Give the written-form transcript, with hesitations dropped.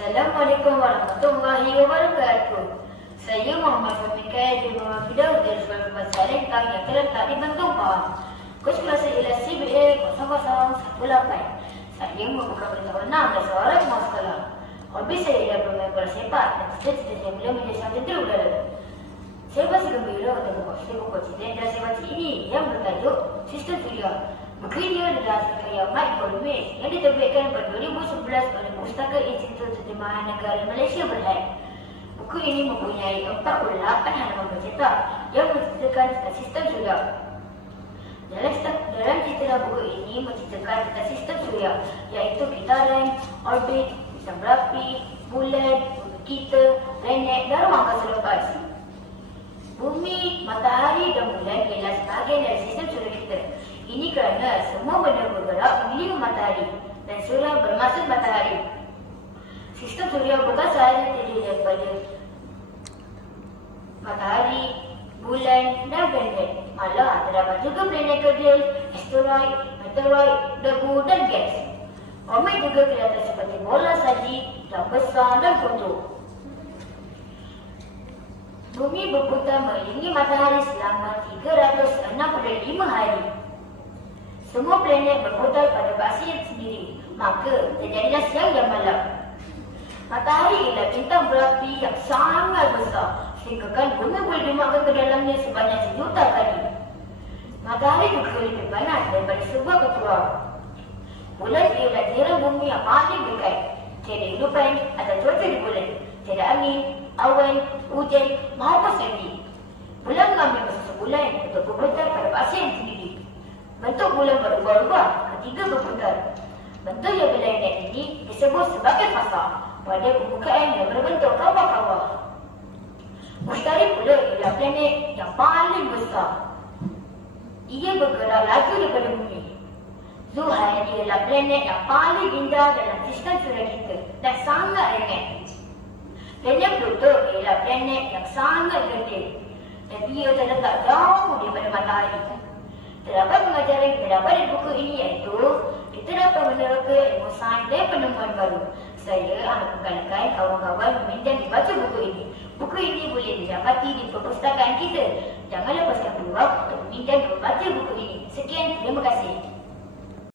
Assalamualaikum warahmatullahi wabarakatuh. Saya Muhammad Fahmi di Rumah Firdaus dari Sekolah Bahasa Lengkang yang terletak di Bentong Pahang. Kos kelas ialah CBA 0018. Saya membuka bertahun 6 seorang rumah sekolah. Hobi saya ialah bermain bola sepak dan cita-cita saya mula menjadi seorang tentera udara. Saya masih gembira untuk membaca buku cerita yang telah saya baca ini yang bertajuk Sistem Suria. Buku ini adalah karya Mike Bolmes yang diterbitkan pada 2011 oleh Pustaka Institut Terjemahan Negara Malaysia Berhad. Buku ini mempunyai 48 halaman bercetak yang menceritakan tentang sistem suria. Dalam cerita buku ini menceritakan tentang sistem suria, iaitu kitaran, orbit, bintang berapi, bulan, bumi kita, planet dan ruang angkasa lepas. Bumi, matahari dan bulan ialah sebahagian dari sistem suria kita. Ini kerana semua benda bergerak mengelilingi matahari dan suria bermaksud matahari. Sistem suria bukan sahaja terdiri daripada matahari, bulan dan planet. Malah terdapat juga planet kerdil, asteroid, meteoroid, debu dan gas. Komet juga kelihatan seperti bola salji yang besar dan kotor. Bumi berputar mengelilingi matahari selama 365 hari. Semua planet berputar pada faksanya sendiri, maka terjadilah siang dan malam. Matahari ialah bintang berapi yang sangat besar, sehingga kan bumi boleh dimakkan ke dalamnya sebanyak sejuta kali. Matahari juga lebih panas daripada sebuah ketua. Bulan ialah jiran bumi yang paling dekat. Tiada hidupan atau cuaca di bulan. Tiada angin, awan, hujan maupun sendi. Bulan mengambil masa sebulan untuk berputar pada faksanya sendiri. Bentuk bulan berubah-ubah ketika berputar. Bentuk yang berlainan ini disebut sebagai fasa pada permukaan yang berbentuk kawah-kawah. Mustari pula ialah planet yang paling besar. Ia bergerak laju daripada bumi. Zuhal ialah planet yang paling indah dalam sistem suria kita dan sangat ringan. Planet Pluto ialah planet yang sangat kerdil dan ia terletak jauh daripada matahari. Terdapat pengajaran yang kita dapat dari buku ini iaitu kita dapat menerka ilmu sains dan penemuan baru. Saya amat menggalakkan kawan-kawan meminjam membaca buku ini. Buku ini boleh didapati di perpustakaan kita. Jangan lepaskan peluang untuk meminjam dan membaca buku ini. Sekian, terima kasih.